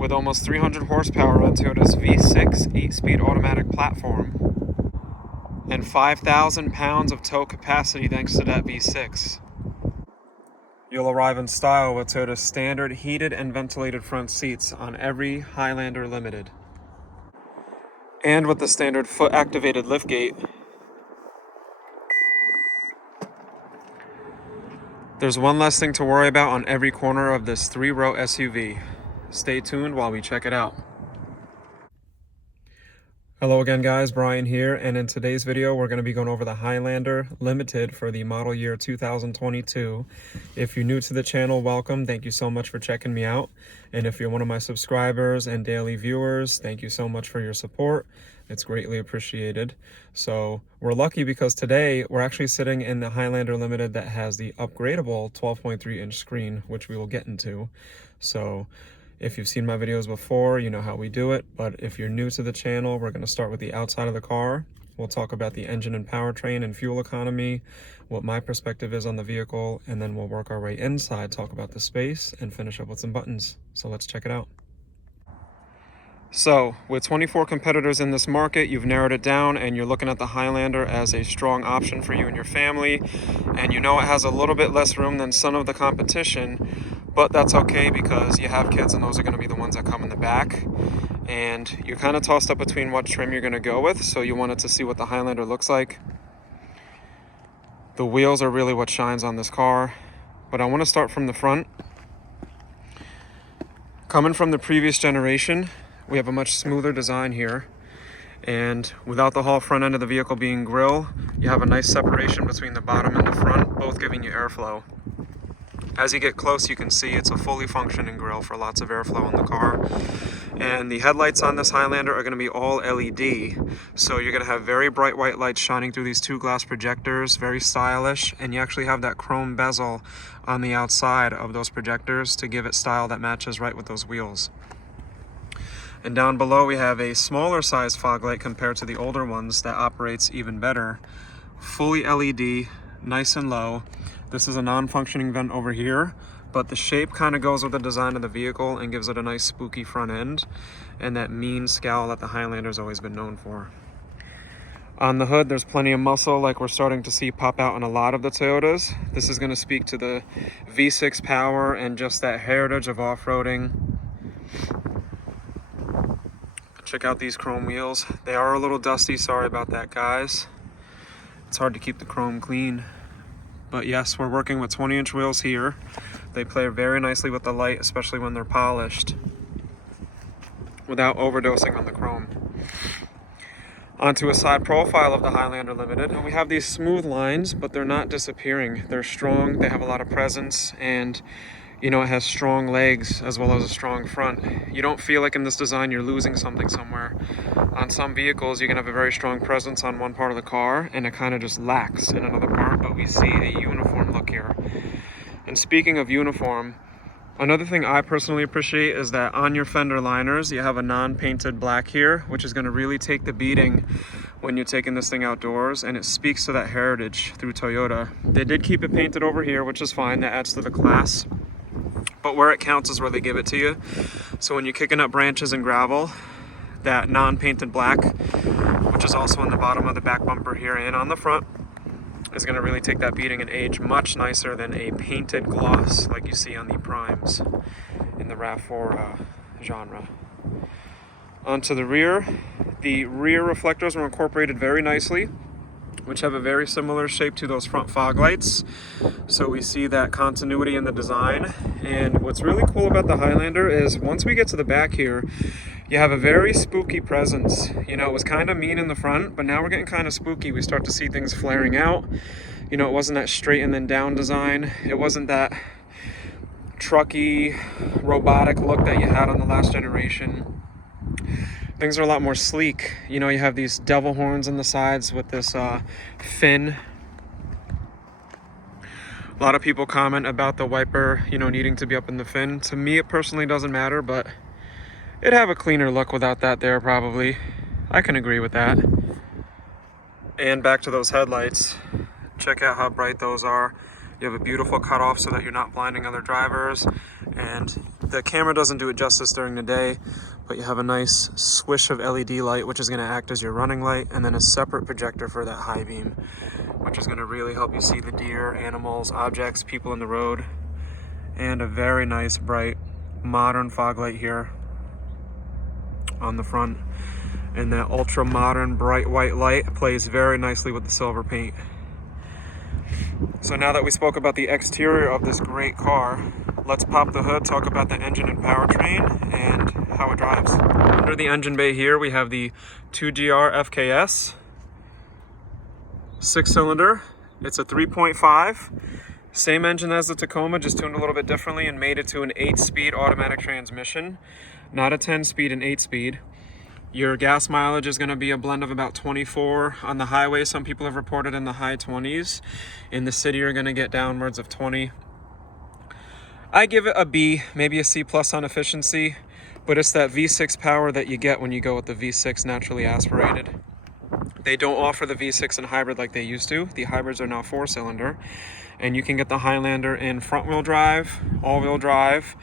with almost 300 horsepower on Toyota's V6 8-speed automatic platform and 5,000 pounds of tow capacity thanks to that V6. You'll arrive in style with Toyota's standard heated and ventilated front seats on every Highlander Limited. And with the standard foot-activated liftgate, there's one less thing to worry about on every corner of this 3-row SUV. Stay tuned while we check it out. Hello again guys, Brian here, and in today's video we're going to be going over the Highlander Limited for the model year 2022. If you're new to the channel, welcome. Thank you so much for checking me out. And if you're one of my subscribers and daily viewers, thank you so much for your support. It's greatly appreciated. So we're lucky because today we're actually sitting in the Highlander Limited that has the upgradable 12.3-inch screen, which we will get into. So if you've seen my videos before, you know how we do it, but if you're new to the channel, we're going to start with the outside of the car. We'll talk about the engine and powertrain and fuel economy, what my perspective is on the vehicle, and then we'll work our way inside, talk about the space, and finish up with some buttons. So let's check it out. So, with 24 competitors in this market, you've narrowed it down and you're looking at the Highlander as a strong option for you and your family. And you know it has a little bit less room than some of the competition, but that's okay because you have kids and those are going to be the ones that come in the back. And you're kind of tossed up between what trim you're going to go with, so you wanted to see what the Highlander looks like. The wheels are really what shines on this car, but I want to start from the front. Coming from the previous generation, we have a much smoother design here, and without the whole front end of the vehicle being grille, you have a nice separation between the bottom and the front, both giving you airflow. As you get close, you can see it's a fully functioning grille for lots of airflow in the car. And the headlights on this Highlander are going to be all LED, so you're going to have very bright white lights shining through these two glass projectors, very stylish, and you actually have that chrome bezel on the outside of those projectors to give it style that matches right with those wheels. And down below we have a smaller size fog light compared to the older ones that operates even better. Fully LED, nice and low. This is a non-functioning vent over here, but the shape kind of goes with the design of the vehicle and gives it a nice spooky front end and that mean scowl that the Highlander's always been known for. On the hood, there's plenty of muscle like we're starting to see pop out in a lot of the Toyotas. This is going to speak to the V6 power and just that heritage of off-roading. Check out these chrome wheels. They are a little dusty, sorry about that guys. It's hard to keep the chrome clean. But yes, we're working with 20-inch wheels here. They play very nicely with the light, especially when they're polished, without overdosing on the chrome. Onto a side profile of the Highlander Limited. And we have these smooth lines, but they're not disappearing. They're strong, they have a lot of presence, and you know, it has strong legs as well as a strong front. You don't feel like in this design you're losing something somewhere. On some vehicles, you can have a very strong presence on one part of the car and it kind of just lacks in another part, but we see a uniform look here. And speaking of uniform, another thing I personally appreciate is that on your fender liners, you have a non-painted black here, which is going to really take the beating when you're taking this thing outdoors, and it speaks to that heritage through Toyota. They did keep it painted over here, which is fine. That adds to the class. But where it counts is where they give it to you. So when you're kicking up branches and gravel, that non-painted black, which is also on the bottom of the back bumper here and on the front, is going to really take that beating and age much nicer than a painted gloss like you see on the Primes in the RAV4 genre. Onto the rear reflectors were incorporated very nicely, which have a very similar shape to those front fog lights. So we see that continuity in the design. And what's really cool about the Highlander is once we get to the back here, you have a very spooky presence. You know, it was kind of mean in the front, but now we're getting kind of spooky. We start to see things flaring out. You know, it wasn't that straight and then down design. It wasn't that trucky, robotic look that you had on the last generation. Things are a lot more sleek. You know, you have these devil horns on the sides with this fin. A lot of people comment about the wiper, you know, needing to be up in the fin. To me, it personally doesn't matter, but it'd have a cleaner look without that there probably. I can agree with that. And back to those headlights. Check out how bright those are. You have a beautiful cutoff so that you're not blinding other drivers, and the camera doesn't do it justice during the day, but you have a nice swish of LED light, which is going to act as your running light, and then a separate projector for that high beam, which is going to really help you see the deer, animals, objects, people in the road. And a very nice bright modern fog light here on the front, and that ultra modern bright white light plays very nicely with the silver paint. So now that we spoke about the exterior of this great car, let's pop the hood, talk about the engine and powertrain and how it drives. Under the engine bay here we have the 2GR FKS 6-cylinder. It's a 3.5. Same engine as the Tacoma, just tuned a little bit differently and made it to an 8-speed automatic transmission, not a 10-speed, an 8-speed. Your gas mileage is going to be a blend of about 24 on the highway. Some people have reported in the high 20s. In the city, you're going to get downwards of 20. I give it a B, maybe a C plus on efficiency, but it's that V6 power that you get when you go with the V6 naturally aspirated. They don't offer the V6 in hybrid like they used to. The hybrids are now 4-cylinder, and you can get the Highlander in front-wheel drive, all-wheel drive,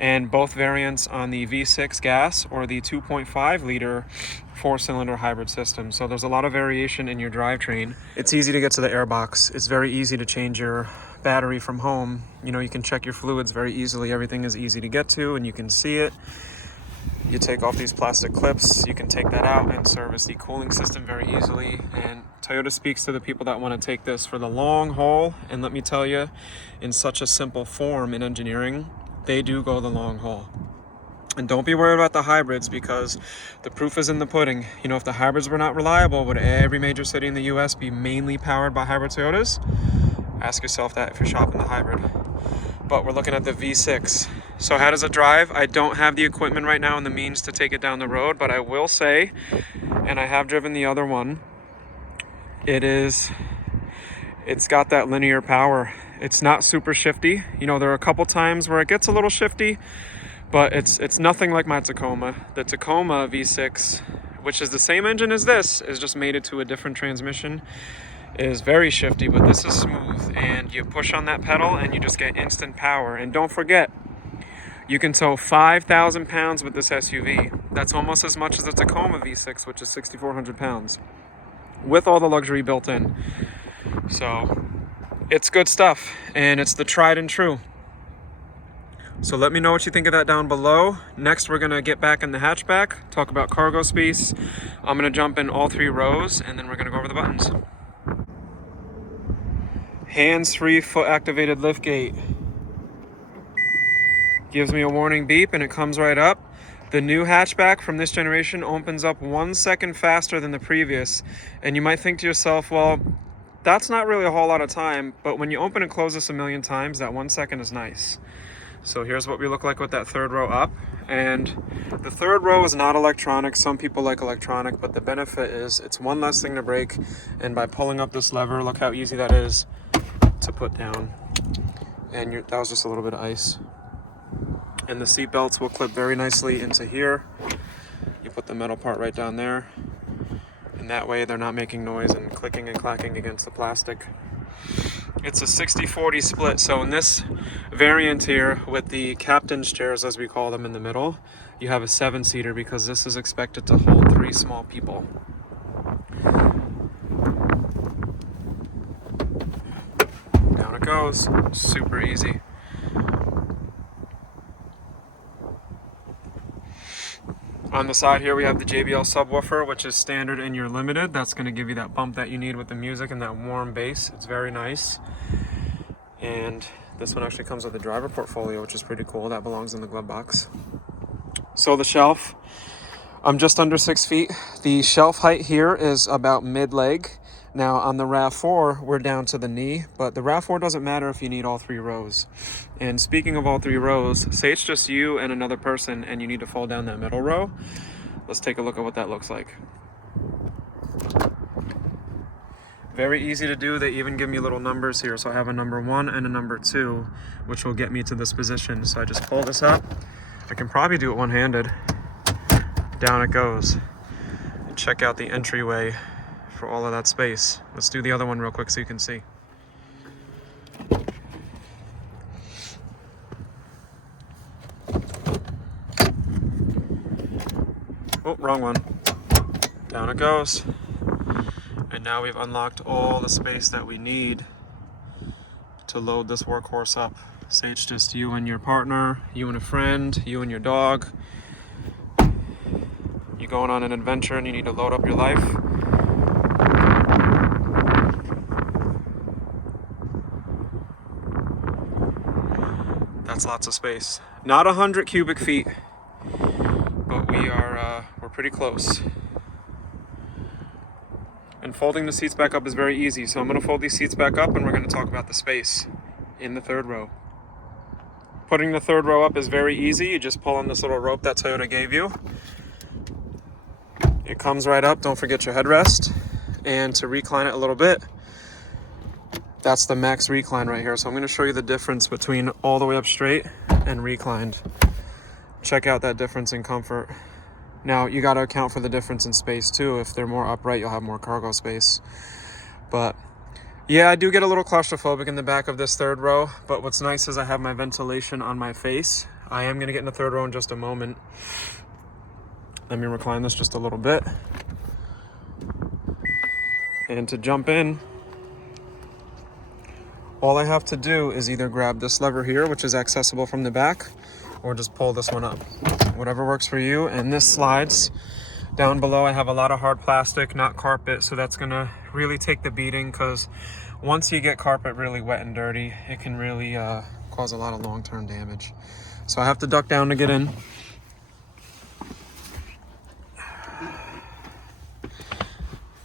and both variants on the V6 gas or the 2.5-liter 4-cylinder hybrid system. So there's a lot of variation in your drivetrain. It's easy to get to the airbox. It's very easy to change your battery from home. You know, you can check your fluids very easily. Everything is easy to get to, and you can see it. You take off these plastic clips, you can take that out and service the cooling system very easily. And Toyota speaks to the people that want to take this for the long haul. And let me tell you, in such a simple form in engineering, they do go the long haul. And don't be worried about the hybrids, because the proof is in the pudding. You know, if the hybrids were not reliable, would every major city in the US be mainly powered by hybrid Toyotas? Ask yourself that if you're shopping the hybrid. But we're looking at the V6. So how does it drive? I don't have the equipment right now and the means to take it down the road, but I will say, and I have driven the other one, it's got that linear power. It's not super shifty. You know, there are a couple times where it gets a little shifty, but it's nothing like my Tacoma. The Tacoma V6, which is the same engine as this, is just made it to a different transmission, is very shifty, but this is smooth, and you push on that pedal and you just get instant power. And don't forget, you can tow 5,000 pounds with this SUV. That's almost as much as the Tacoma V6, which is 6,400 pounds, with all the luxury built in. So it's good stuff, and it's the tried and true. So let me know what you think of that down below. Next, we're gonna get back in the hatchback, talk about cargo space. I'm gonna jump in all 3 rows, and then we're gonna go over the buttons. Hands-free foot-activated liftgate. Gives me a warning beep, and it comes right up. The new hatchback from this generation opens up 1 second faster than the previous. And you might think to yourself, well, that's not really a whole lot of time, but when you open and close this a million times, that 1 second is nice. So here's what we look like with that 3rd row up. And the 3rd row is not electronic. Some people like electronic, but the benefit is it's one less thing to break. And by pulling up this lever, look how easy that is to put down. And that was just a little bit of ice. And the seat belts will clip very nicely into here. You put the metal part right down there, and that way they're not making noise and clicking and clacking against the plastic. It's a 60-40 split, so in this variant here with the captain's chairs, as we call them, in the middle, you have a 7-seater because this is expected to hold 3 small people. Down it goes, super easy. On the side here we have the JBL subwoofer, which is standard in your Limited. That's going to give you that bump that you need with the music and that warm bass. It's very nice. And this one actually comes with a driver portfolio, which is pretty cool. That belongs in the glove box. So the shelf, I'm just under 6 feet. The shelf height here is about mid-leg. Now on the RAV4, we're down to the knee, but the RAV4 doesn't matter if you need all 3 rows. And speaking of all 3 rows, say it's just you and another person and you need to fall down that middle row. Let's take a look at what that looks like. Very easy to do. They even give me little numbers here. So I have a number 1 and a number 2, which will get me to this position. So I just pull this up. I can probably do it one-handed. Down it goes. And check out the entryway for all of that space. Let's do the other one real quick so you can see. Oh, wrong one. Down it goes. And now we've unlocked all the space that we need to load this workhorse up. Say it's just you and your partner, you and a friend, you and your dog. You're going on an adventure and you need to load up your life. That's lots of space. Not 100 cubic feet, but we're pretty close. And folding the seats back up is very easy. So I'm gonna fold these seats back up and we're gonna talk about the space in the third row. Putting the third row up is very easy. You just pull on this little rope that Toyota gave you. It comes right up, don't forget your headrest. And to recline it a little bit, that's the max recline right here. So I'm gonna show you the difference between all the way up straight and reclined. Check out that difference in comfort. Now, you gotta account for the difference in space too. If they're more upright, you'll have more cargo space. But yeah, I do get a little claustrophobic in the back of this third row, but what's nice is I have my ventilation on my face. I am gonna get in the third row in just a moment. Let me recline this just a little bit. And to jump in, all I have to do is either grab this lever here, which is accessible from the back, or just pull this one up. Whatever works for you. And this slides. Down below I have a lot of hard plastic, not carpet, so that's gonna really take the beating, because once you get carpet really wet and dirty, it can really cause a lot of long-term damage. So I have to duck down to get in.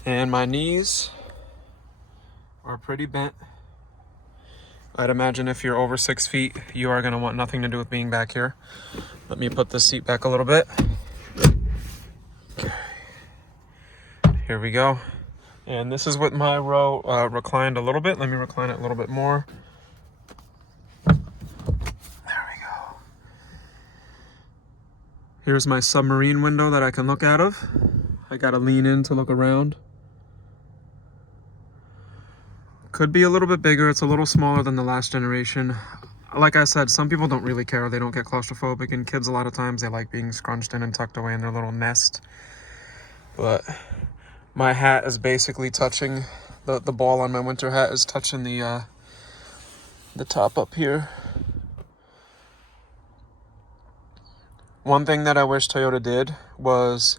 And my knees are pretty bent. I'd imagine if you're over 6 feet, you are gonna want nothing to do with being back here. Let me put this seat back a little bit. Okay. Here we go. And this is with my row reclined a little bit. Let me recline it a little bit more. There we go. Here's my submarine window that I can look out of. I gotta lean in to look around. Could be a little bit bigger. It's a little smaller than the last generation. Like I said, some people don't really care. They don't get claustrophobic, and kids a lot of times, they like being scrunched in and tucked away in their little nest. But my hat is basically touching, the ball on my winter hat is touching the top up here. One thing that I wish Toyota did was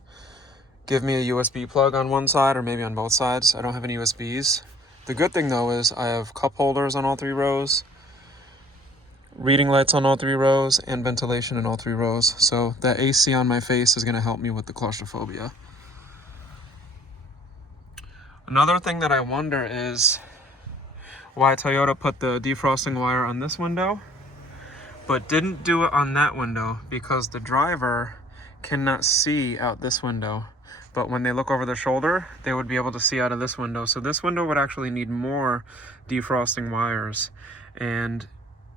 give me a USB plug on one side, or maybe on both sides. I don't have any USBs. The good thing though is I have cup holders on all 3 rows, reading lights on all 3 rows, and ventilation in all 3 rows. So that AC on my face is gonna help me with the claustrophobia. Another thing that I wonder is why Toyota put the defrosting wire on this window, but didn't do it on that window, because the driver cannot see out this window. But when they look over their shoulder, they would be able to see out of this window. So this window would actually need more defrosting wires. And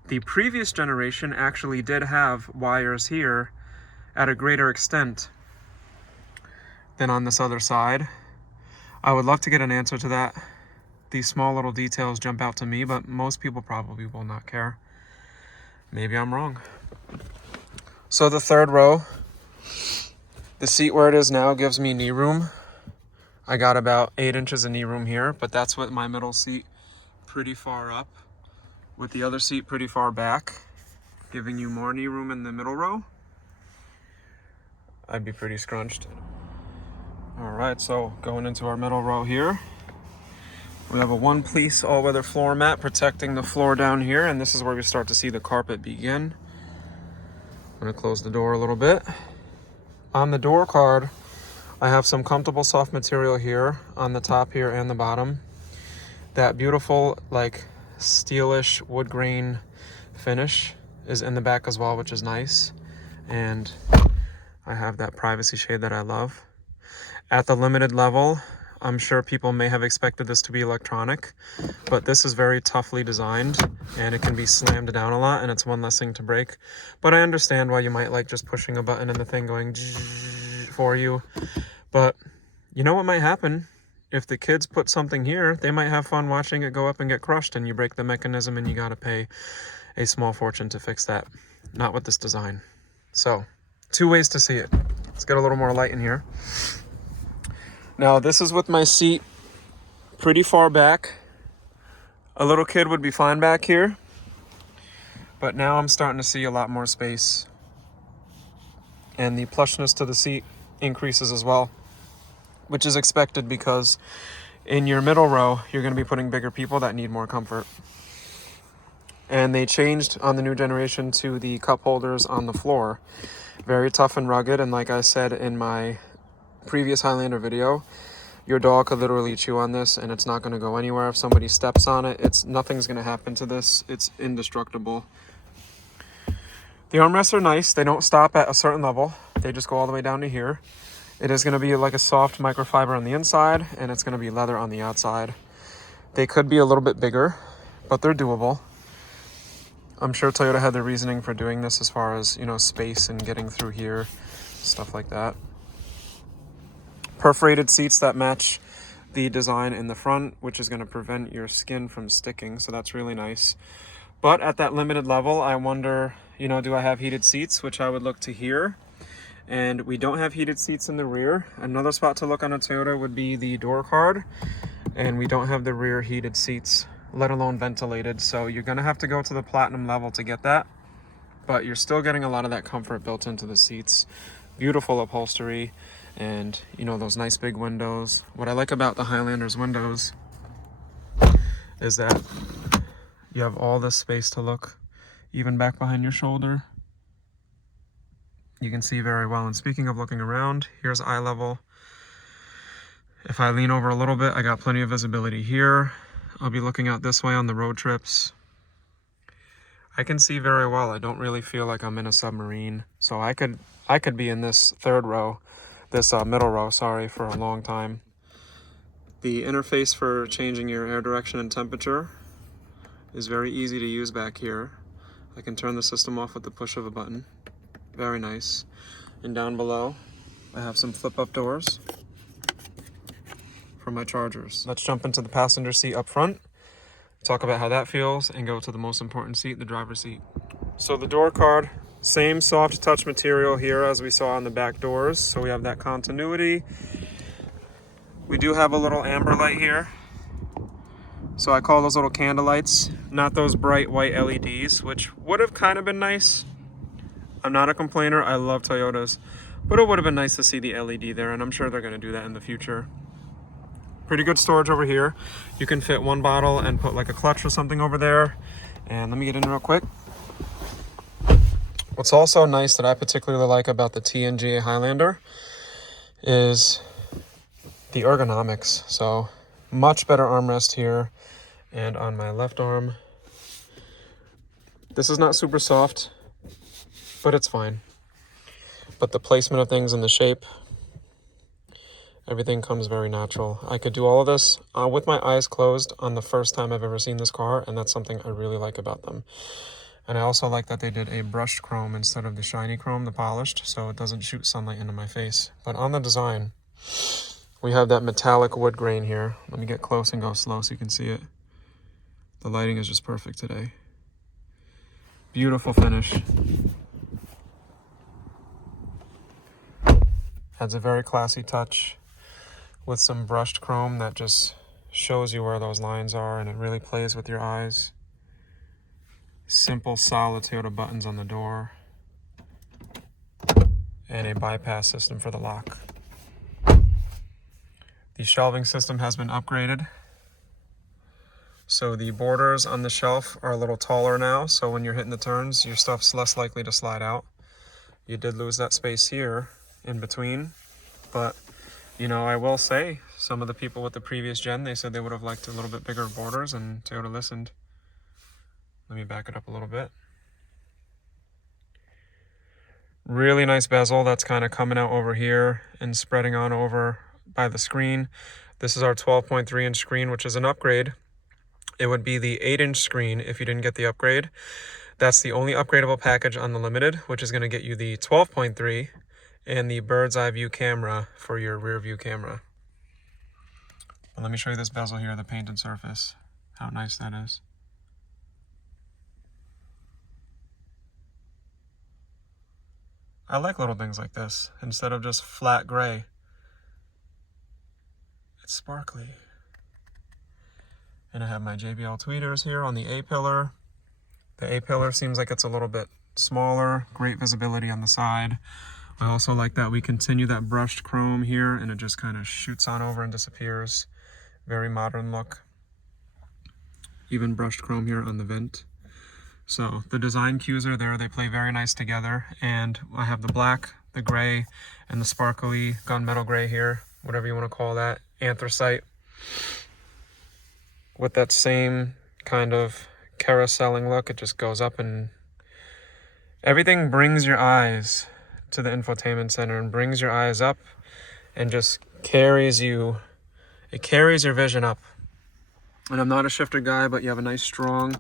the previous generation actually did have wires here at a greater extent than on this other side. I would love to get an answer to that. These small little details jump out to me, but most people probably will not care. Maybe I'm wrong. So the third row, the seat where it is now gives me knee room. I got about 8 inches of knee room here, but that's with my middle seat pretty far up, with the other seat pretty far back, giving you more knee room in the middle row. I'd be pretty scrunched. All right, so going into our middle row here, we have a one-piece all-weather floor mat protecting the floor down here, and this is where we start to see the carpet begin. I'm gonna close the door a little bit. On the door card, I have some comfortable soft material here on the top here and the bottom. That beautiful, like, steelish wood grain finish is in the back as well, which is nice. And I have that privacy shade that I love. At the limited level, I'm sure people may have expected this to be electronic, but this is very toughly designed, and it can be slammed down a lot, and it's one less thing to break. But I understand why you might like just pushing a button and the thing going for you. But you know what might happen? If the kids put something here, they might have fun watching it go up and get crushed, and you break the mechanism and you gotta pay a small fortune to fix that. Not with this design. So, 2 ways to see it. Let's get a little more light in here. Now this is with my seat pretty far back. A little kid would be fine back here, but now I'm starting to see a lot more space, and the plushness to the seat increases as well, which is expected because in your middle row you're going to be putting bigger people that need more comfort. And they changed on the new generation to the cup holders on the floor. Very tough and rugged, and like I said in my previous Highlander video, your dog could literally chew on this and it's not going to go anywhere. If somebody steps on it, nothing's going to happen to this. It's indestructible. The armrests are nice. They don't stop at a certain level. They just go all the way down to here. It is going to be like a soft microfiber on the inside, and it's going to be leather on the outside. They could be a little bit bigger, but they're doable. I'm sure Toyota had their reasoning for doing this as far as, you know, space and getting through here, stuff like that. Perforated seats that match the design in the front, which is going to prevent your skin from sticking, so that's really nice. But at that limited level, I wonder, you know, do I have heated seats, which I would look to here. And we don't have heated seats in the rear. Another spot to look on a Toyota would be the door card, and we don't have the rear heated seats, let alone ventilated, so you're going to have to go to the platinum level to get that, but you're still getting a lot of that comfort built into the seats. Beautiful upholstery, and you know, those nice big windows. What I like about the Highlander's windows is that you have all this space to look, even back behind your shoulder. You can see very well. And speaking of looking around, here's eye level. If I lean over a little bit, I got plenty of visibility here. I'll be looking out this way on the road trips. I can see very well. I don't really feel like I'm in a submarine, so I could be in this middle row, sorry, for a long time. The interface for changing your air direction and temperature is very easy to use back here. I can turn the system off with the push of a button. Very nice. And down below, I have some flip-up doors for my chargers. Let's jump into the passenger seat up front, talk about how that feels, and go to the most important seat, the driver's seat. So the door card, same soft touch material here as we saw on the back doors, so we have that continuity. We do have a little amber light here, so I call those little candle lights, not those bright white LEDs, which would have kind of been nice. I'm not a complainer, I love Toyotas, but it would have been nice to see the LED there, and I'm sure they're going to do that in the future. Pretty good storage over here. You can fit one bottle and put like a clutch or something over there. And let me get in real quick. What's also nice that I particularly like about the TNGA Highlander is the ergonomics. So much better armrest here. And on my left arm, this is not super soft, but it's fine. But the placement of things and the shape, everything comes very natural. I could do all of this with my eyes closed on the first time I've ever seen this car, and that's something I really like about them. And I also like that they did a brushed chrome instead of the shiny chrome, the polished, so it doesn't shoot sunlight into my face. But on the design, we have that metallic wood grain here. Let me get close and go slow so you can see it. The lighting is just perfect today. Beautiful finish. Has a very classy touch with some brushed chrome that just shows you where those lines are, and it really plays with your eyes. Simple, solid Toyota buttons on the door, and a bypass system for the lock. The shelving system has been upgraded, so the borders on the shelf are a little taller now, so when you're hitting the turns, your stuff's less likely to slide out. You did lose that space here in between, but you know, I will say, some of the people with the previous gen, they said they would have liked a little bit bigger borders, and Toyota listened. Let me back it up a little bit. Really nice bezel that's kind of coming out over here and spreading on over by the screen. This is our 12.3 inch screen, which is an upgrade. It would be the 8-inch screen if you didn't get the upgrade. That's the only upgradable package on the Limited, which is going to get you the 12.3 and the bird's eye view camera for your rear view camera. But let me show you this bezel here, the painted surface, how nice that is. I like little things like this instead of just flat gray. It's sparkly. And I have my JBL tweeters here on the A-pillar. The A-pillar seems like it's a little bit smaller, great visibility on the side. I also like that we continue that brushed chrome here and it just kind of shoots on over and disappears. Very modern look. Even brushed chrome here on the vent. So the design cues are there, they play very nice together. And I have the black, the gray, and the sparkly gunmetal gray here, whatever you want to call that, anthracite. With that same kind of carouseling look, it just goes up and everything brings your eyes to the infotainment center and brings your eyes up and just carries you, it carries your vision up. And I'm not a shifter guy, but you have a nice strong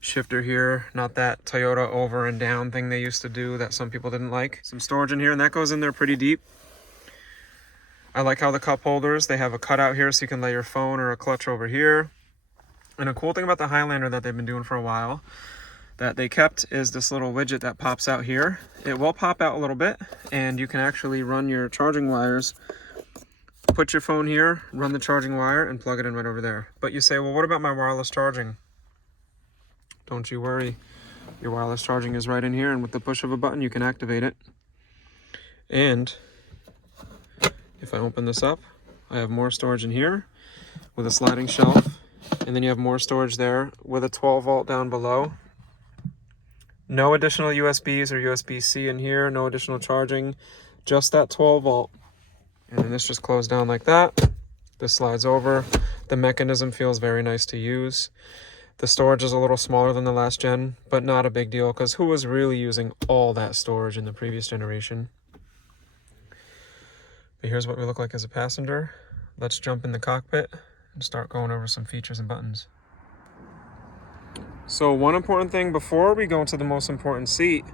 shifter here, not that Toyota over and down thing they used to do that some people didn't like. Some storage in here, and that goes in there pretty deep. I like how the cup holders, they have a cutout here so you can lay your phone or a clutch over here. And a cool thing about the Highlander that they've been doing for a while that they kept is this little widget that pops out here. It will pop out a little bit and you can actually run your charging wires. Put your phone here, run the charging wire and plug it in right over there. But you say, well, what about my wireless charging? Don't you worry. Your wireless charging is right in here and with the push of a button you can activate it. And if I open this up, I have more storage in here with a sliding shelf. And then you have more storage there with a 12 volt down below. No additional USBs or USB-C in here, no additional charging, just that 12 volt. And then this just closed down like that. This slides over. The mechanism feels very nice to use. The storage is a little smaller than the last gen, but not a big deal because who was really using all that storage in the previous generation? But here's what we look like as a passenger. Let's jump in the cockpit and start going over some features and buttons. So one important thing before we go into the most important seat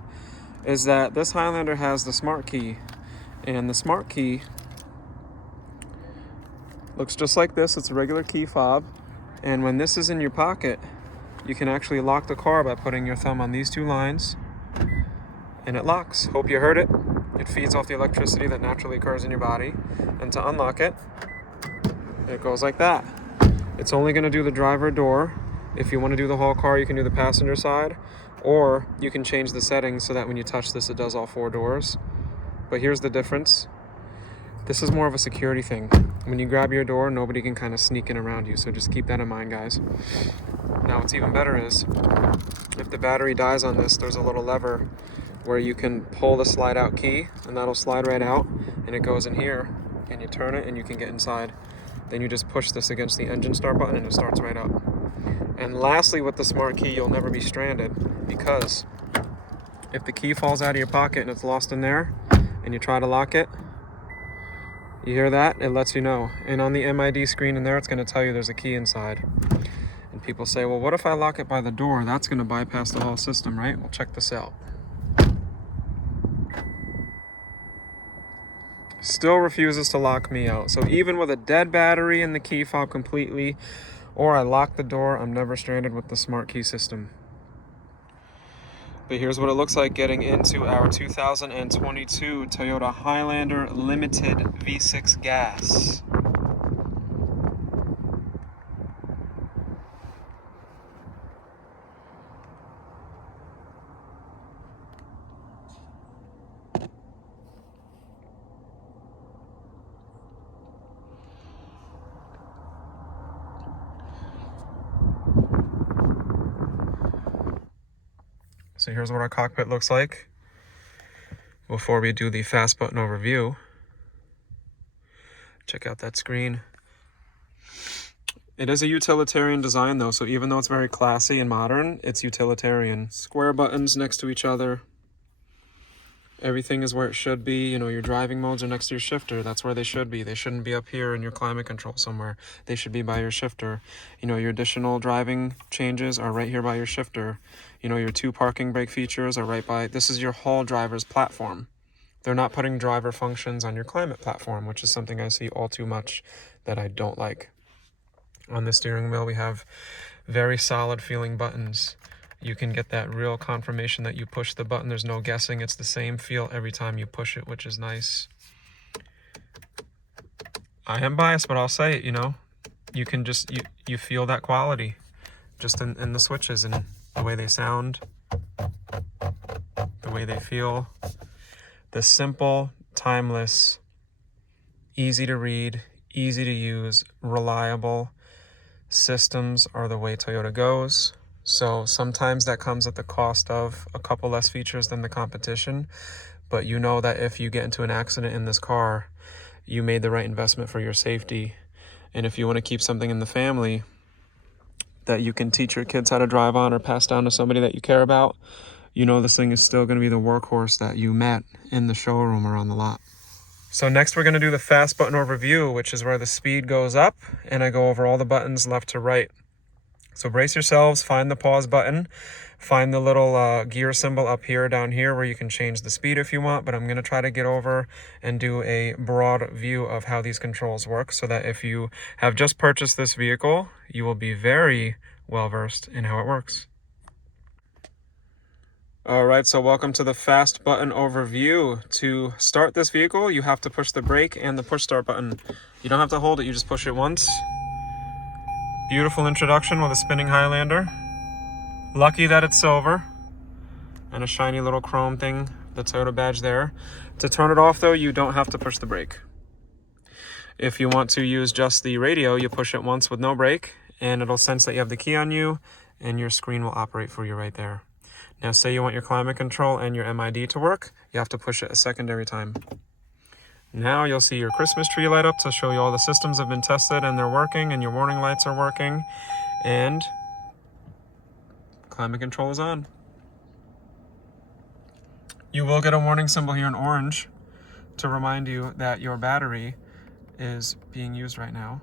is that this Highlander has the smart key. And the smart key looks just like this. It's a regular key fob. And when this is in your pocket, you can actually lock the car by putting your thumb on these two lines. And it locks. Hope you heard it. It feeds off the electricity that naturally occurs in your body. And to unlock it, it goes like that. It's only going to do the driver door. If you want to do the whole car, you can do the passenger side. Or you can change the settings so that when you touch this, it does all four doors. But here's the difference. This is more of a security thing. When you grab your door, nobody can kind of sneak in around you. So just keep that in mind, guys. Now, what's even better is if the battery dies on this, there's a little lever where you can pull the slide out key and that'll slide right out and it goes in here and you turn it and you can get inside. Then you just push this against the engine start button and it starts right up. And lastly, with the smart key, you'll never be stranded because if the key falls out of your pocket and it's lost in there and you try to lock it, you hear that? It lets you know. And on the MID screen in there, it's going to tell you there's a key inside. And people say, well, what if I lock it by the door? That's going to bypass the whole system, right? Well, check this out. Still refuses to lock me out. So even with a dead battery in the key fob completely, or I lock the door, I'm never stranded with the smart key system. But here's what it looks like getting into our 2022 Toyota Highlander Limited V6 gas. So here's what our cockpit looks like before we do the fast button overview. Check out that screen. It is a utilitarian design though, so even though it's very classy and modern, it's utilitarian. Square buttons next to each other. Everything is where it should be. You know, your driving modes are next to your shifter. That's where they should be. They shouldn't be up here in your climate control somewhere. They should be by your shifter. You know, your additional driving changes are right here by your shifter. You know, your 2 parking brake features are right by, this is your whole driver's platform. They're not putting driver functions on your climate platform, which is something I see all too much that I don't like. On the steering wheel, we have very solid feeling buttons. you can get that real confirmation that you push the button. There's no guessing. It's the same feel every time you push it, which is nice. I am biased, but I'll say it, you know, you can just, you feel that quality just in the switches and the way they sound, the way they feel. The simple, timeless, easy to read, easy to use, reliable systems are the way Toyota goes. So sometimes that comes at the cost of a couple less features than the competition, but you know that if you get into an accident in this car, you made the right investment for your safety. And if you want to keep something in the family that you can teach your kids how to drive on or pass down to somebody that you care about, you know this thing is still going to be the workhorse that you met in the showroom or on the lot. So next we're going to do the fast button overview, which is where the speed goes up and I go over all the buttons left to right. So brace yourselves, find the pause button, find the little gear symbol up here, down here, where you can change the speed if you want, but I'm going to try to get over and do a broad view of how these controls work so that if you have just purchased this vehicle, you will be very well versed in how it works. All right, so welcome to the fast button overview. To start this vehicle, you have to push the brake and the push start button. You don't have to hold it, you just push it once. Beautiful introduction with a spinning Highlander. Lucky that it's silver and a shiny little chrome thing, the Toyota badge there. To turn it off though, you don't have to push the brake. If you want to use just the radio, you push it once with no brake and it'll sense that you have the key on you and your screen will operate for you right there. Now say you want your climate control and your MID to work, you have to push it a secondary time. Now you'll see your Christmas tree light up to show you all the systems have been tested and they're working, and your warning lights are working, and climate control is on. You will get a warning symbol here in orange to remind you that your battery is being used right now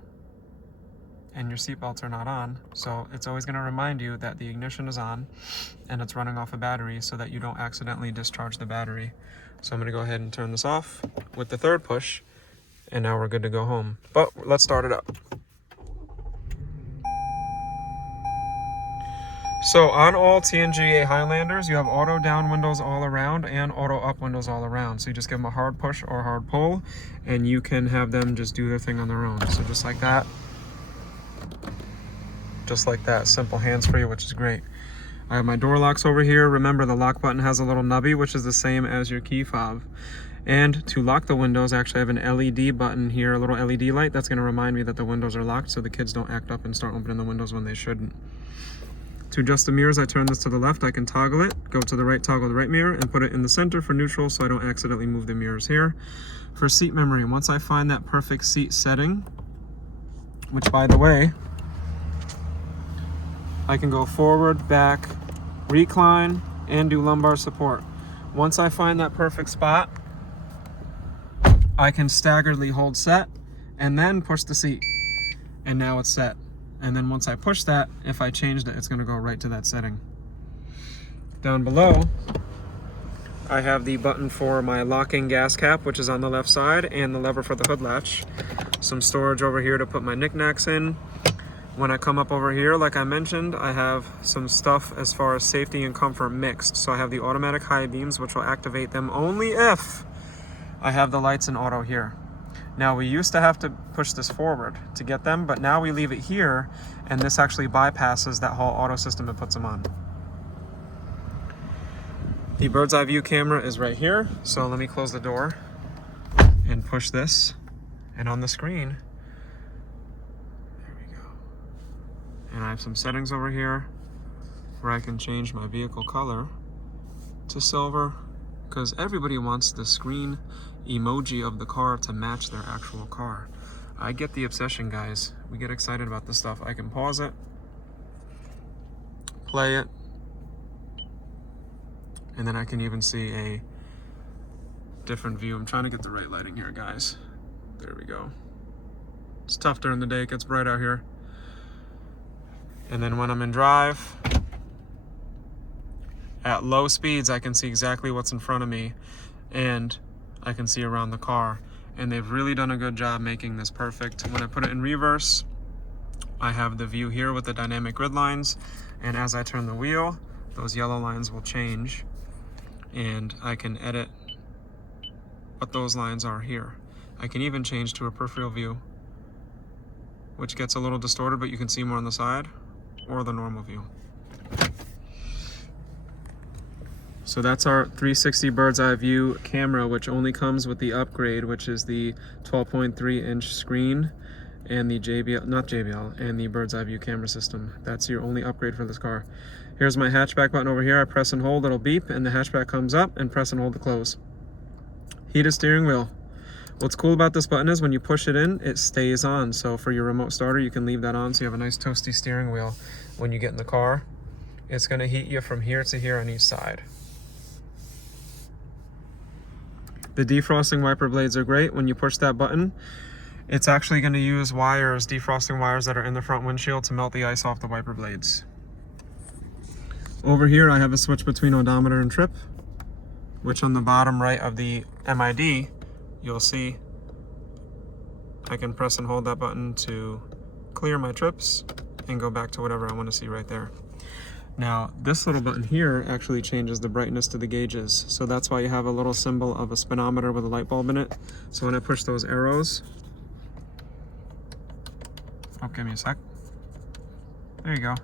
and your seatbelts are not on. So it's always going to remind you that the ignition is on and it's running off a battery so that you don't accidentally discharge the battery. So I'm going to go ahead and turn this off with the third push, and now we're good to go home. But let's start it up. So on all TNGA Highlanders, you have auto down windows all around and auto up windows all around. So you just give them a hard push or a hard pull, and you can have them just do their thing on their own. So just like that. Just like that, simple hands-free, which is great. I have my door locks over here. Remember, the lock button has a little nubby, which is the same as your key fob. And to lock the windows, actually I have an LED button here, a little LED light that's going to remind me that the windows are locked so the kids don't act up and start opening the windows when they shouldn't. To adjust the mirrors, I turn this to the left, I can toggle it, go to the right, toggle the right mirror, and put it in the center for neutral so I don't accidentally move the mirrors here. For seat memory, once I find that perfect seat setting, which by the way, I can go forward, back, recline, and do lumbar support. Once I find that perfect spot, I can staggeredly hold set and then push the seat. And now it's set. And then once I push that, if I changed it, it's going to go right to that setting. Down below, I have the button for my locking gas cap, which is on the left side, and the lever for the hood latch. Some storage over here to put my knickknacks in. When I come up over here, like I mentioned, I have some stuff as far as safety and comfort mixed. So I have the automatic high beams, which will activate them only if I have the lights in auto here. Now we used to have to push this forward to get them, but now we leave it here and this actually bypasses that whole auto system and puts them on. The bird's eye view camera is right here. So let me close the door and push this, and on the screen, and I have some settings over here where I can change my vehicle color to silver, because everybody wants the screen emoji of the car to match their actual car. I get the obsession, guys. We get excited about this stuff. I can pause it, play it, and then I can even see a different view. I'm trying to get the right lighting here, guys. There we go. It's tough during the day. It gets bright out here. And then when I'm in drive, at low speeds, I can see exactly what's in front of me and I can see around the car. And they've really done a good job making this perfect. When I put it in reverse, I have the view here with the dynamic grid lines. And as I turn the wheel, those yellow lines will change, and I can edit what those lines are here. I can even change to a peripheral view, which gets a little distorted, but you can see more on the side, or the normal view. So that's our 360 bird's eye view camera, which only comes with the upgrade, which is the 12.3-inch screen and the JBL, and the bird's eye view camera system. That's your only upgrade for this car. Here's my hatchback button over here. I press and hold, it'll beep, and the hatchback comes up, and press and hold to close. Heated steering wheel. What's cool about this button is when you push it in, it stays on. So for your remote starter, you can leave that on so you have a nice toasty steering wheel when you get in the car. It's gonna heat you from here to here on each side. The defrosting wiper blades are great. When you push that button, it's actually gonna use wires, defrosting wires that are in the front windshield to melt the ice off the wiper blades. Over here, I have a switch between odometer and trip, which on the bottom right of the MID, you'll see I can press and hold that button to clear my trips and go back to whatever I want to see right there. Now, this little button here actually changes the brightness to the gauges. So that's why you have a little symbol of a speedometer with a light bulb in it. So when I push those arrows, oh, give me a sec. There you go.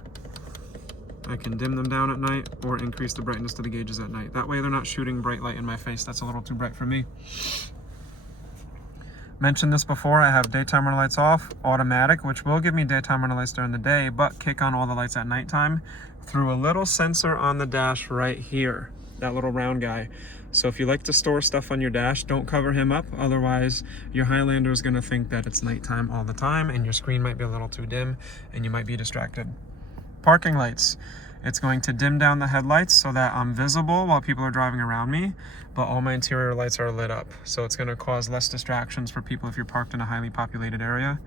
I can dim them down at night or increase the brightness to the gauges at night. That way they're not shooting bright light in my face. That's a little too bright for me. Mentioned this before, I have daytime running lights off, automatic, which will give me daytime running lights during the day, but kick on all the lights at nighttime through a little sensor on the dash right here, that little round guy. So if you like to store stuff on your dash, don't cover him up, otherwise your Highlander is gonna think that it's nighttime all the time and your screen might be a little too dim and you might be distracted. Parking lights. It's going to dim down the headlights so that I'm visible while people are driving around me, but all my interior lights are lit up. So it's gonna cause less distractions for people if you're parked in a highly populated area.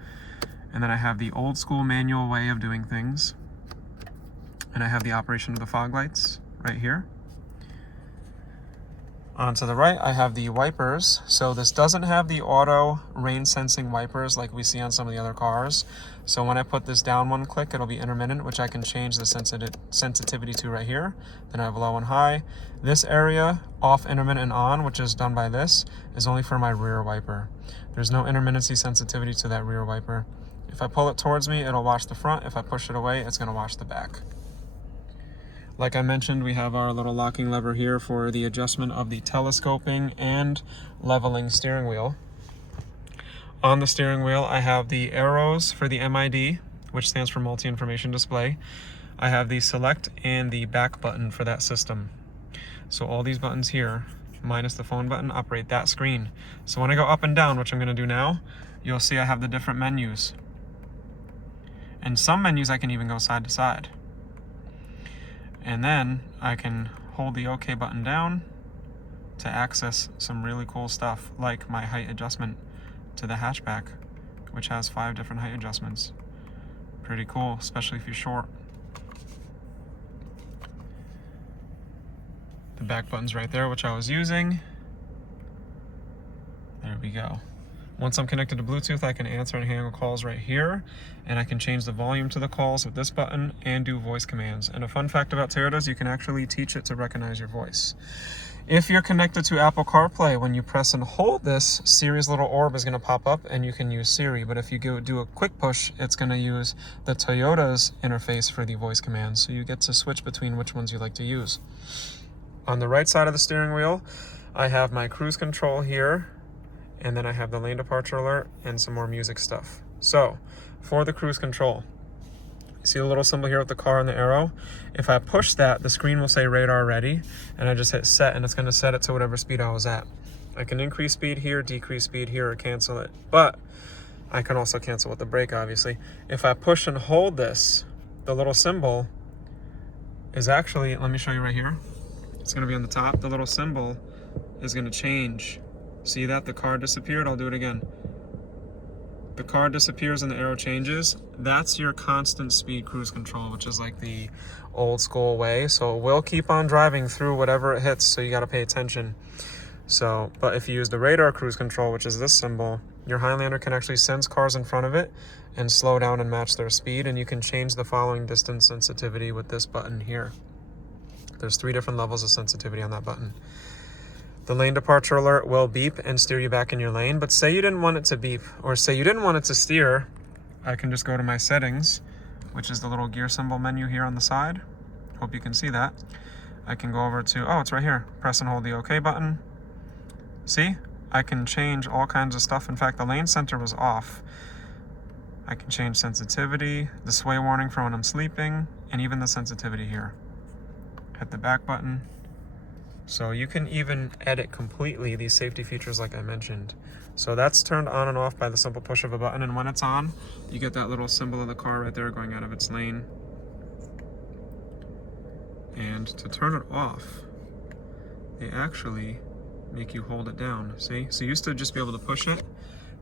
And then I have the old school manual way of doing things. And I have the operation of the fog lights right here. On to the right, I have the wipers. So this doesn't have the auto rain sensing wipers like we see on some of the other cars. So when I put this down one click, it'll be intermittent, which I can change the sensitivity to right here. Then I have low and high. This area, off, intermittent, and on, which is done by this, is only for my rear wiper. There's no intermittency sensitivity to that rear wiper. If I pull it towards me, it'll wash the front. If I push it away, it's gonna wash the back. Like I mentioned, we have our little locking lever here for the adjustment of the telescoping and leveling steering wheel. On the steering wheel, I have the arrows for the MID, which stands for multi-information display. I have the select and the back button for that system. So all these buttons here, minus the phone button, operate that screen. So when I go up and down, which I'm gonna do now, you'll see I have the different menus. And some menus I can even go side to side. And then I can hold the OK button down to access some really cool stuff, like my height adjustment to the hatchback, which has 5 different height adjustments. Pretty cool, especially if you're short. The back button's right there, which I was using. There we go. Once I'm connected to Bluetooth, I can answer and handle calls right here, and I can change the volume to the calls with this button and do voice commands. And a fun fact about Toyota is you can actually teach it to recognize your voice. If you're connected to Apple CarPlay, when you press and hold this, Siri's little orb is gonna pop up and you can use Siri. But if you do a quick push, it's gonna use the Toyota's interface for the voice commands. So you get to switch between which ones you like to use. On the right side of the steering wheel, I have my cruise control here, and then I have the lane departure alert and some more music stuff. So for the cruise control, see the little symbol here with the car and the arrow? If I push that, the screen will say radar ready, and I just hit set, and it's gonna set it to whatever speed I was at. I can increase speed here, decrease speed here, or cancel it, but I can also cancel with the brake, obviously. If I push and hold this, the little symbol is actually, let me show you right here. It's gonna be on the top. The little symbol is gonna change. See that? The car disappeared. I'll do it again. The car disappears and the arrow changes. That's your constant speed cruise control, which is like the old school way. So it will keep on driving through whatever it hits, so you got to pay attention. So, but if you use the radar cruise control, which is this symbol, your Highlander can actually sense cars in front of it and slow down and match their speed, and you can change the following distance sensitivity with this button here. There's 3 different levels of sensitivity on that button. The lane departure alert will beep and steer you back in your lane, but say you didn't want it to beep, or say you didn't want it to steer, I can just go to my settings, which is the little gear symbol menu here on the side. Hope you can see that. I can go over to, oh, it's right here. Press and hold the OK button. See? I can change all kinds of stuff. In fact, the lane center was off. I can change sensitivity, the sway warning for when I'm sleeping, and even the sensitivity here. Hit the back button. So you can even edit completely these safety features like I mentioned. So that's turned on and off by the simple push of a button, and when it's on, you get that little symbol of the car right there going out of its lane. And to turn it off, they actually make you hold it down, see? So you used to just be able to push it,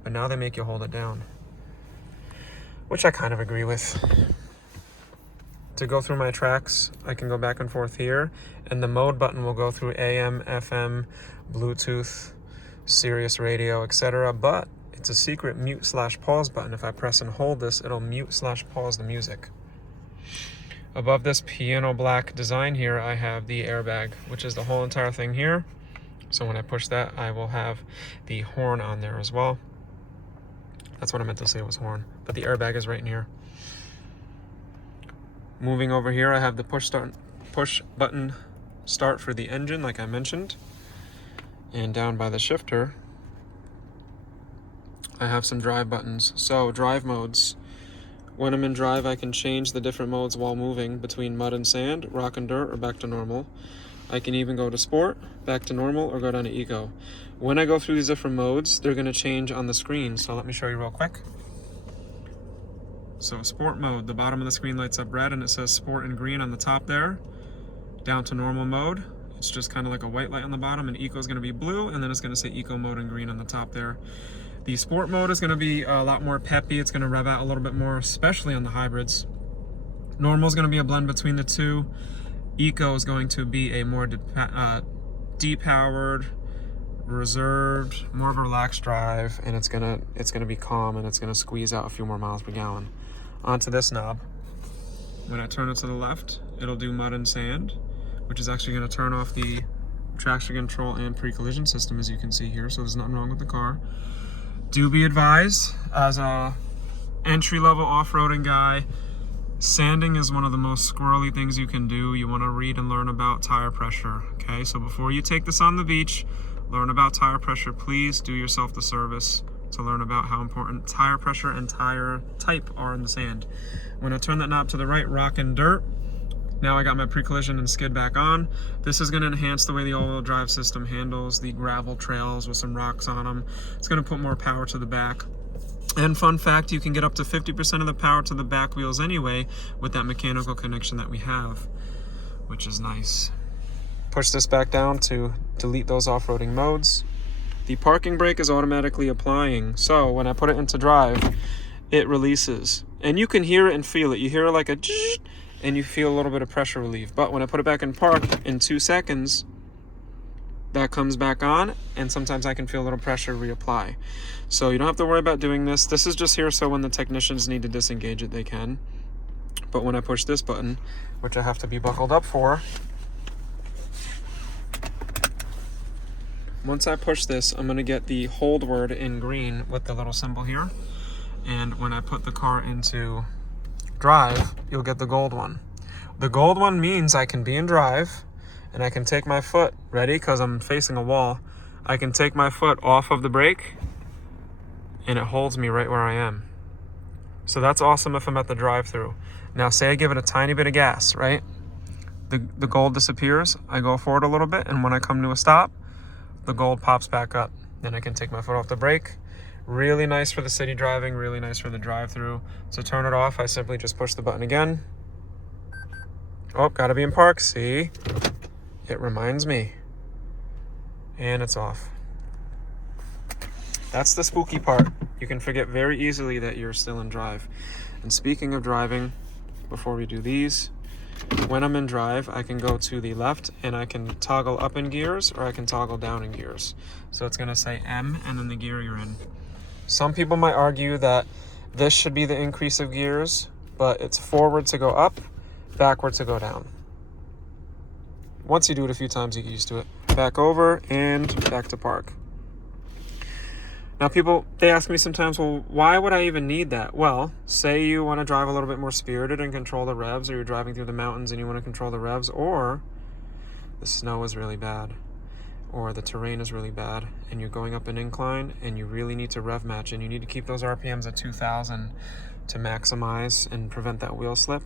but now they make you hold it down, which I kind of agree with. To go through my tracks, I can go back and forth here, and the mode button will go through AM, FM, Bluetooth, Sirius radio, etc. But it's a secret mute/pause button. If I press and hold this, it'll mute/pause the music. Above this piano black design here, I have the airbag, which is the whole entire thing here. So when I push that, I will have the horn on there as well. That's what I meant to say was horn, but the airbag is right in here. Moving over here, I have the push button start for the engine, like I mentioned. And down by the shifter, I have some drive buttons. So drive modes. When I'm in drive, I can change the different modes while moving between mud and sand, rock and dirt, or back to normal. I can even go to sport, back to normal, or go down to eco. When I go through these different modes, they're going to change on the screen. So let me show you real quick. So sport mode, the bottom of the screen lights up red and it says sport in green on the top there. Down to normal mode, it's just kind of like a white light on the bottom, and eco is going to be blue, and then it's going to say eco mode in green on the top there. The sport mode is going to be a lot more peppy. It's going to rev out a little bit more, especially on the hybrids. Normal is going to be a blend between the two. Eco is going to be a more depowered, reserved, more of a relaxed drive, and it's gonna be calm, and it's gonna squeeze out a few more miles per gallon. Onto this knob. When I turn it to the left, it'll do mud and sand, which is actually going to turn off the traction control and pre-collision system, as you can see here. So there's nothing wrong with the car. Do be advised, as a entry-level off-roading guy, sanding is one of the most squirrely things you can do. You want to read and learn about tire pressure, okay? So before you take this on the beach, learn about tire pressure. Please do yourself the service to learn about how important tire pressure and tire type are in the sand. When I turn that knob to the right, rock and dirt, now I got my pre-collision and skid back on. This is going to enhance the way the all-wheel drive system handles the gravel trails with some rocks on them. It's going to put more power to the back. And fun fact, you can get up to 50% of the power to the back wheels anyway with that mechanical connection that we have, which is nice. Push this back down to delete those off-roading modes. The parking brake is automatically applying, so when I put it into drive, it releases. And you can hear it and feel it. You hear like a zzz, and you feel a little bit of pressure relief. But when I put it back in park, in 2 seconds, that comes back on, and sometimes I can feel a little pressure reapply. So you don't have to worry about doing this. This is just here so when the technicians need to disengage it, they can. But when I push this button, which I have to be buckled up for, once I push this, I'm going to get the hold word in green with the little symbol here. And when I put the car into drive, you'll get the gold one. The gold one means I can be in drive, and I can take my foot, ready, because I'm facing a wall, I can take my foot off of the brake, and it holds me right where I am. So that's awesome if I'm at the drive-thru. Now say I give it a tiny bit of gas, right? The gold disappears, I go forward a little bit, and when I come to a stop, the gold pops back up. Then I can take my foot off the brake. Really nice for the city driving, really nice for the drive-thru. To turn it off, I simply just push the button again. Oh, gotta be in park, see? It reminds me. And it's off. That's the spooky part. You can forget very easily that you're still in drive. And speaking of driving, before we do these, when I'm in drive, I can go to the left and I can toggle up in gears, or I can toggle down in gears. So it's gonna say M and then the gear you're in. Some people might argue that this should be the increase of gears, but it's forward to go up, backward to go down. Once you do it a few times, you get used to it. Back over and back to park. Now people, they ask me sometimes, well, why would I even need that? Well, say you want to drive a little bit more spirited and control the revs, or you're driving through the mountains and you want to control the revs, or the snow is really bad, or the terrain is really bad, and you're going up an incline and you really need to rev match, and you need to keep those RPMs at 2,000 to maximize and prevent that wheel slip.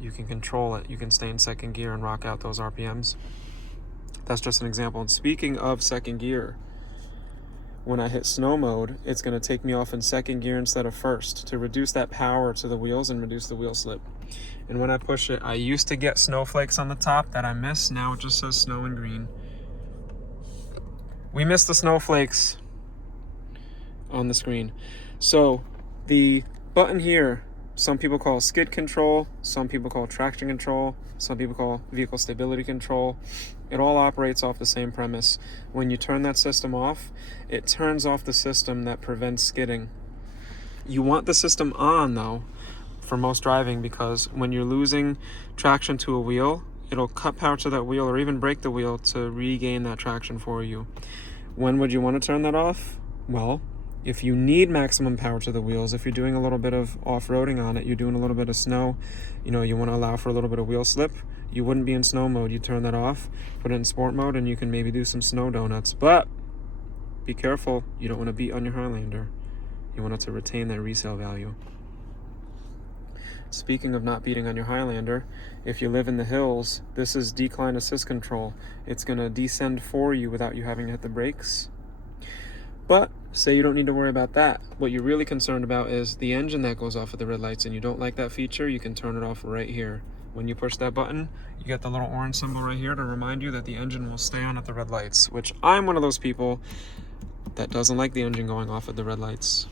You can control it. You can stay in second gear and rock out those RPMs. That's just an example. And speaking of second gear, when I hit snow mode, it's going to take me off in second gear instead of first to reduce that power to the wheels and reduce the wheel slip. And when I push it, I used to get snowflakes on the top that I miss. Now it just says snow in green. We miss the snowflakes on the screen. So the button here, some people call skid control, some people call traction control, some people call vehicle stability control. It all operates off the same premise. When you turn that system off, it turns off the system that prevents skidding. You want the system on though, for most driving, because when you're losing traction to a wheel, it'll cut power to that wheel or even break the wheel to regain that traction for you. When would you want to turn that off? Well, if you need maximum power to the wheels, if you're doing a little bit of off-roading on it, you're doing a little bit of snow, you want to allow for a little bit of wheel slip, you wouldn't be in snow mode. You turn that off, put it in sport mode, and you can maybe do some snow donuts. But be careful, you don't want to beat on your Highlander. You want it to retain that resale value. Speaking of not beating on your Highlander, if you live in the hills, this is decline assist control. It's going to descend for you without you having to hit the brakes. But say you don't need to worry about that. What you're really concerned about is the engine that goes off at the red lights, and you don't like that feature, you can turn it off right here. When you push that button, you get the little orange symbol right here to remind you that the engine will stay on at the red lights, which I'm one of those people that doesn't like the engine going off at the red lights.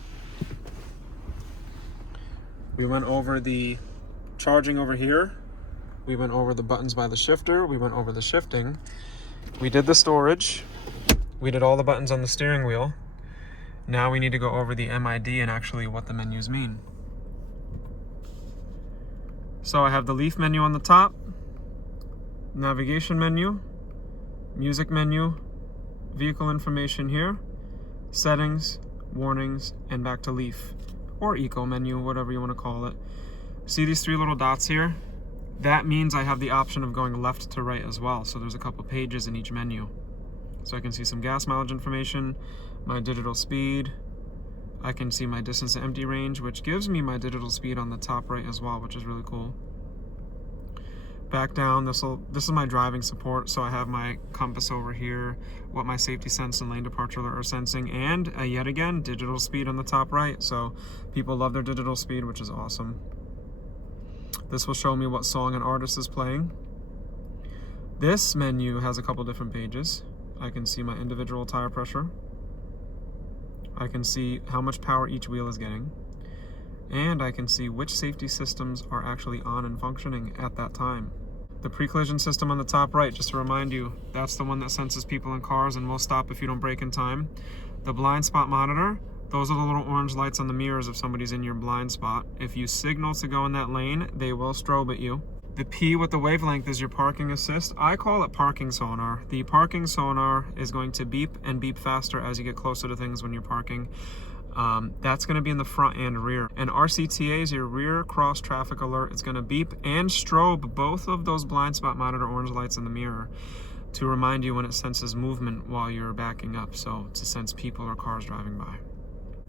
We went over the charging over here. We went over the buttons by the shifter. We went over the shifting. We did the storage. We did all the buttons on the steering wheel. Now we need to go over the MID and actually what the menus mean. So I have the leaf menu on the top, navigation menu, music menu, vehicle information here, settings, warnings, and back to leaf, or eco menu, whatever you want to call it. See these three little dots here? That means I have the option of going left to right as well. So there's a couple pages in each menu. So I can see some gas mileage information, my digital speed. I can see my distance to empty range, which gives me my digital speed on the top right as well, which is really cool. Back down, this is my driving support. So I have my compass over here, what my safety sense and lane departure are sensing, and yet again, digital speed on the top right. So people love their digital speed, which is awesome. This will show me what song an artist is playing. This menu has a couple different pages. I can see my individual tire pressure. I can see how much power each wheel is getting. And I can see which safety systems are actually on and functioning at that time. The pre-collision system on the top right, just to remind you, that's the one that senses people in cars and will stop if you don't brake in time. The blind spot monitor, those are the little orange lights on the mirrors if somebody's in your blind spot. If you signal to go in that lane, they will strobe at you. The P with the wavelength is your parking assist. I call it parking sonar. The parking sonar is going to beep and beep faster as you get closer to things when you're parking. That's going to be in the front and rear. And RCTA is your rear cross traffic alert. It's going to beep and strobe both of those blind spot monitor orange lights in the mirror to remind you when it senses movement while you're backing up. So to sense people or cars driving by.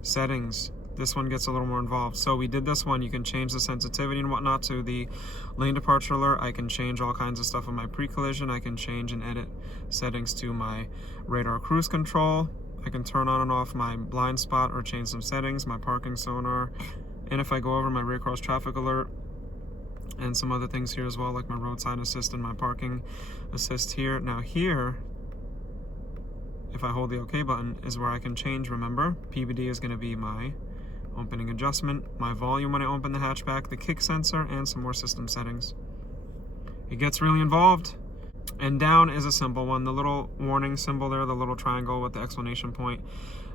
Settings. This one gets a little more involved. So we did this one. You can change the sensitivity and whatnot to the lane departure alert. I can change all kinds of stuff on my pre-collision. I can change and edit settings to my radar cruise control. I can turn on and off my blind spot or change some settings, my parking sonar. And if I go over my rear cross traffic alert and some other things here as well, like my roadside assist and my parking assist here. Now here, if I hold the OK button, is where I can change, remember? PBD is going to be my opening adjustment, my volume when I open the hatchback, the kick sensor, and some more system settings. It gets really involved. And down is a simple one. The little warning symbol there, the little triangle with the exclamation point.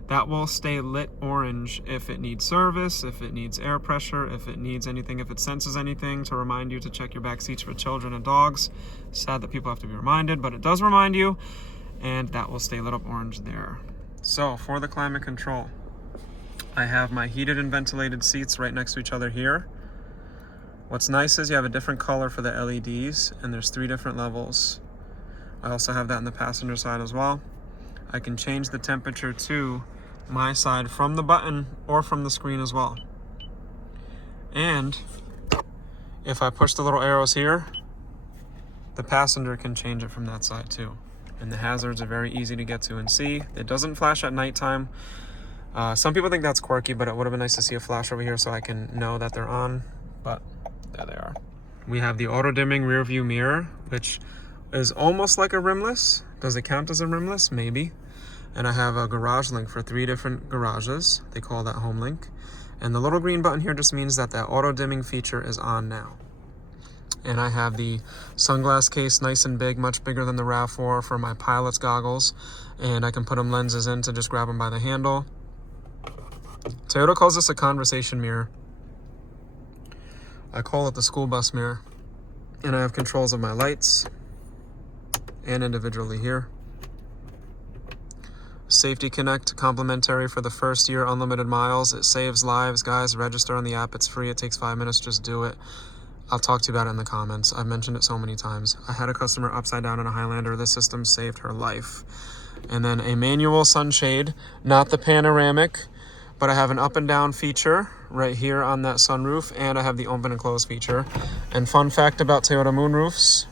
That will stay lit orange if it needs service, if it needs air pressure, if it needs anything, if it senses anything to remind you to check your back seats for children and dogs. Sad that people have to be reminded, but it does remind you, and that will stay lit up orange there. So for the climate control, I have my heated and ventilated seats right next to each other here. What's nice is you have a different color for the LEDs, and there's 3 different levels. I also have that on the passenger side as well. I can change the temperature to my side from the button or from the screen as well. And if I push the little arrows here, the passenger can change it from that side too. And the hazards are very easy to get to and see. It doesn't flash at nighttime. Some people think that's quirky, but it would have been nice to see a flash over here so I can know that they're on, but there they are. We have the auto dimming rear view mirror, which is almost like a rimless. Does it count as a rimless? Maybe. And I have a garage link for 3 different garages. They call that home link. And the little green button here just means that that auto dimming feature is on now. And I have the sunglass case nice and big, much bigger than the RAV4 for my pilot's goggles. And I can put them lenses in to just grab them by the handle. Toyota calls this a conversation mirror. I call it the school bus mirror. And I have controls of my lights and individually here. Safety Connect, complimentary for the first year, unlimited miles. It saves lives, guys. Register on the app. It's free. It takes 5 minutes. Just do it. I'll talk to you about it in the comments. I've mentioned it so many times. I had a customer upside down in a Highlander. This system saved her life. And then a manual sunshade, not the panoramic, but I have an up and down feature right here on that sunroof, and I have the open and close feature. And fun fact about Toyota moonroofs,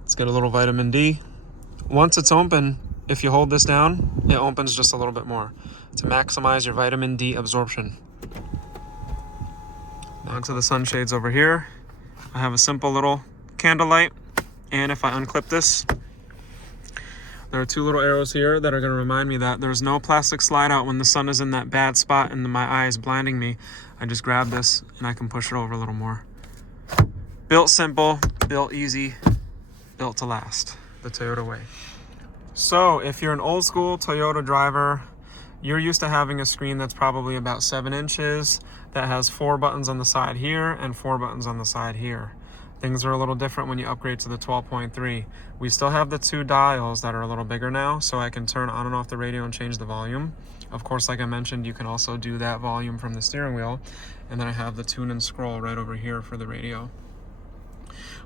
let's get a little vitamin D. Once it's open, if you hold this down, it opens just a little bit more to maximize your vitamin D absorption. Now to the sunshades over here. I have a simple little candlelight, and if I unclip this, there are 2 little arrows here that are going to remind me that there's no plastic slide out when the sun is in that bad spot and my eye is blinding me. I just grab this and I can push it over a little more. Built simple, built easy, built to last. The Toyota way. So if you're an old school Toyota driver, you're used to having a screen that's probably about 7 inches that has 4 buttons on the side here and 4 buttons on the side here. Things are a little different when you upgrade to the 12.3. We still have the 2 dials that are a little bigger now, so I can turn on and off the radio and change the volume. Of course, like I mentioned, you can also do that volume from the steering wheel. And then I have the tune and scroll right over here for the radio.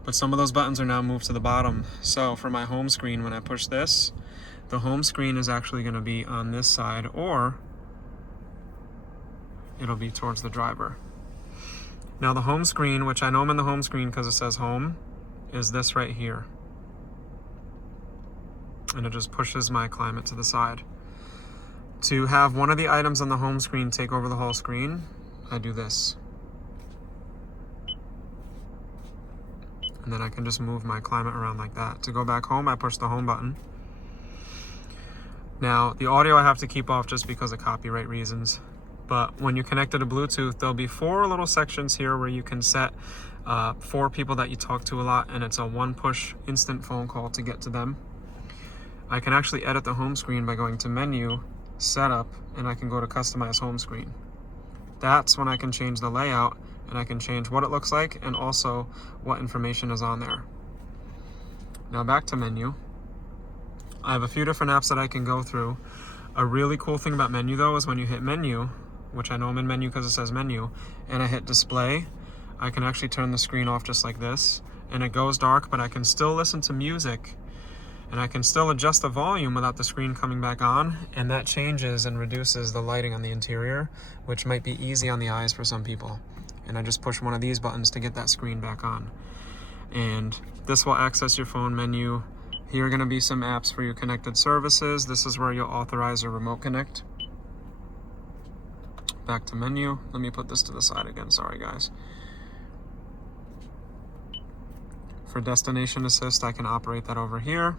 But some of those buttons are now moved to the bottom. So for my home screen, when I push this, the home screen is actually going to be on this side, or it'll be towards the driver. Now the home screen, which I know I'm in the home screen because it says home, is this right here. And it just pushes my climate to the side. To have one of the items on the home screen take over the whole screen, I do this. And then I can just move my climate around like that. To go back home, I push the home button. Now, the audio I have to keep off just because of copyright reasons. But when you're connected to Bluetooth, there'll be 4 little sections here where you can set 4 people that you talk to a lot, and it's a 1-push instant phone call to get to them. I can actually edit the home screen by going to Menu, Setup, and I can go to Customize Home Screen. That's when I can change the layout, and I can change what it looks like and also what information is on there. Now back to Menu. I have a few different apps that I can go through. A really cool thing about Menu though is when you hit Menu, which I know I'm in Menu because it says Menu, and I hit Display, I can actually turn the screen off just like this, and it goes dark, but I can still listen to music, and I can still adjust the volume without the screen coming back on, and that changes and reduces the lighting on the interior, which might be easy on the eyes for some people. And I just push one of these buttons to get that screen back on. And this will access your phone menu. Here are going to be some apps for your connected services. This is where you'll authorize a remote connect. Back to Menu. Let me put this to the side again. Sorry, guys. For Destination Assist, I can operate that over here.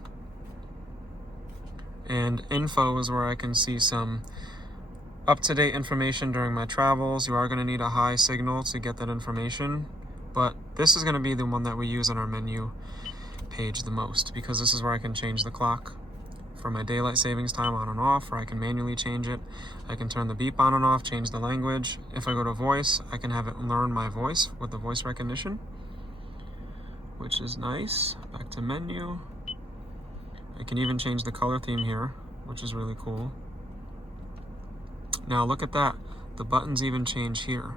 And Info is where I can see some up-to-date information during my travels. You are going to need a high signal to get that information, but this is going to be the one that we use on our menu page the most because this is where I can change the clock. for my daylight savings time on and off, or I can manually change it. I can turn the beep on and off, change the language. If I go to voice, I can have it learn my voice with the voice recognition, which is nice. Back to menu. I can even change the color theme here, which is really cool. Now look at that. The buttons even change here.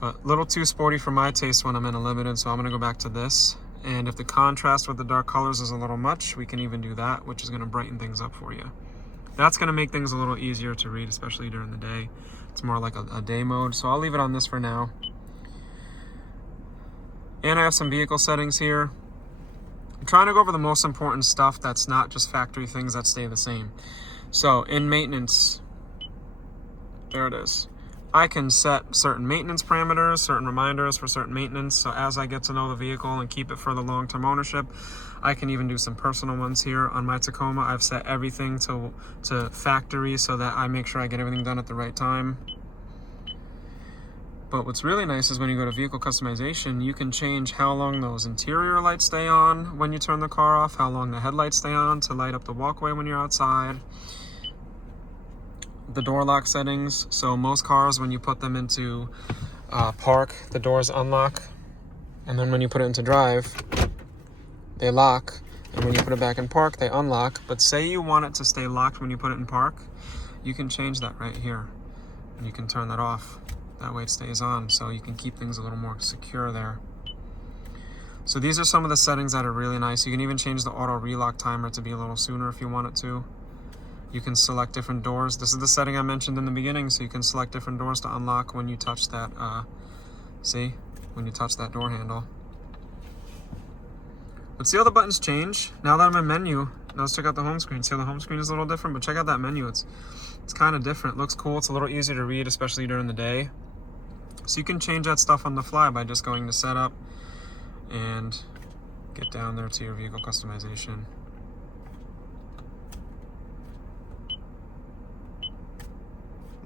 But a little too sporty for my taste when I'm in a limited, so I'm gonna go back to this. And if the contrast with the dark colors is a little much, we can even do that, which is gonna brighten things up for you. That's gonna make things a little easier to read, especially during the day. It's more like a day mode, so I'll leave it on this for now. And I have some vehicle settings here. I'm trying to go over the most important stuff that's not just factory things that stay the same. So in maintenance, there it is. I can set certain maintenance parameters, certain reminders for certain maintenance. So as I get to know the vehicle and keep it for the long-term ownership, I can even do some personal ones here. On my Tacoma, I've set everything to factory so that I make sure I get everything done at the right time. But what's really nice is when you go to vehicle customization, you can change how long those interior lights stay on when you turn the car off, how long the headlights stay on to light up the walkway when you're outside. The door lock settings, so most cars, when you put them into park, the doors unlock, and then when you put it into drive, they lock, and when you put it back in park, they unlock. But say you want it to stay locked when you put it in park, you can change that right here, and you can turn that off. That way it stays on, so you can keep things a little more secure there. So these are some of the settings that are really nice. You can even change the auto relock timer to be a little sooner if you want it to. You can select different doors. This is the setting I mentioned in the beginning, so you can select different doors to unlock when you touch that, when you touch that door handle. But see how the buttons change? Now that I'm in menu, now let's check out the home screen. See how the home screen is a little different, but check out that menu. It's kind of different. It looks cool. It's a little easier to read, especially during the day. So you can change that stuff on the fly by just going to setup and get down there to your vehicle customization.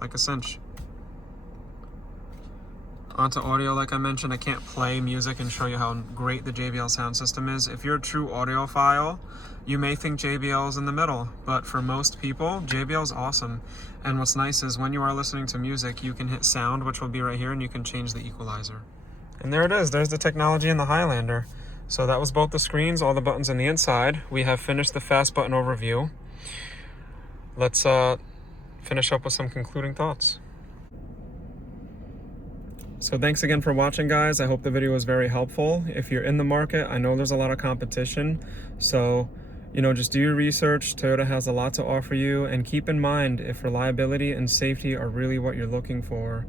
Like a cinch. Onto audio, like I mentioned, I can't play music and show you how great the JBL sound system is. If you're a true audiophile, you may think JBL is in the middle, but for most people, JBL is awesome. And what's nice is when you are listening to music, you can hit sound, which will be right here, and you can change the equalizer. And there it is. There's the technology in the Highlander. So that was both the screens, all the buttons on the inside. We have finished the fast button overview. Let's finish up with some concluding thoughts. So thanks again for watching, guys. I hope the video was very helpful. If you're in the market, I know there's a lot of competition, so just do your research. Toyota has a lot to offer you, and keep in mind, if reliability and safety are really what you're looking for,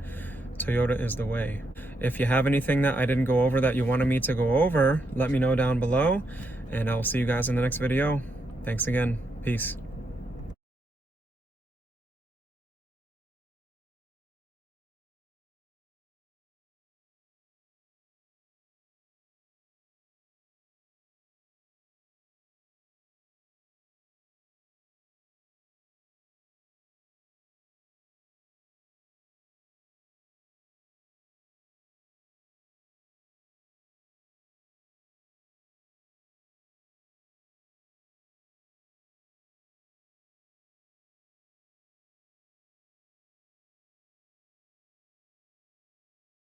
Toyota is the way. If you have anything that I didn't go over that you wanted me to go over, let me know down below, and I'll see you guys in the next video. Thanks again. Peace.